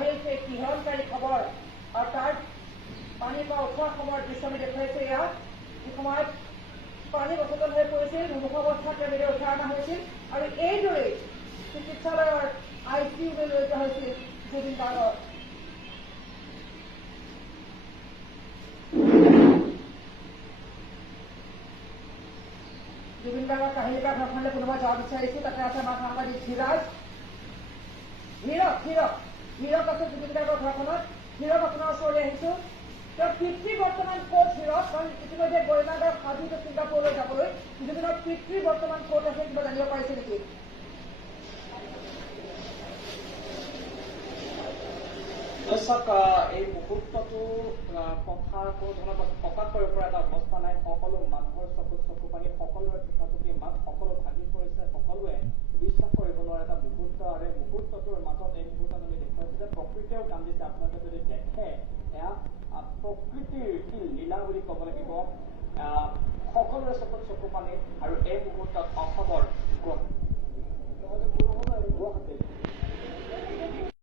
আহিল সেই শিহৰণকাৰী খবৰ আৰু তাৰ পানীৰ পৰা উঠোৱাৰ সময়ত দৃশ্য আমি দেখুৱাইছো এয়া এই সময়ত পানী অচেতন হৈ পৰিছিল মুখ অৱস্থাত বেদে উঠাই অনা হৈছিল আৰু এইদৰেই চিকিৎসালয়ৰ ICUলৈ লৈ যোৱা হৈছিল জুবিন গাৰ্গক জুবিন গাৰ্গৰ কাহিনীকাৰ ঘৰখনলৈ কোনোবা যাব বিচাৰিছিল তাতে আছে আমাৰ সাংবাদিক হীৰক আছে জুবিন গাৰ্গৰ ঘৰখনত হীৰক আপোনাৰ ওচৰলৈ আহিছো তেওঁৰ পিতৃ বৰ্তমান ক'ত হীৰক কাৰণ ইতিমধ্যে গৰিমাদাৰ সাধুটো ছিংগাপুৰলৈ যাবলৈ জুবিনৰ পিতৃ বৰ্তমান ক'ত আছে কিবা জানিব পাৰিছে নেকি দৰ্শক এই মুহূৰ্তটো কথা কোনো ধৰণৰ প্ৰকাশ কৰিব পৰা এটা অৱস্থা নাই সকলো মানুহৰ চকু পানী সকলোৰে চোকাচুকি মাত সকলো ভাগি পৰিছে সকলোৱে বিশ্বাস কৰিব নোৱাৰা এটা মুহূৰ্ত আৰু এই মুহূৰ্তটোৰ মাজত এই মুহূৰ্তত আমি দেখুৱাইছো যে প্ৰকৃতিয়েও কান্দিছে আপোনালোকে যদি দেখে এয়া প্ৰকৃতিৰ কি লীলা বুলি ক'ব লাগিব সকলোৰে চকুত চকু পানী আৰু এই মুহূৰ্তত অসমৰ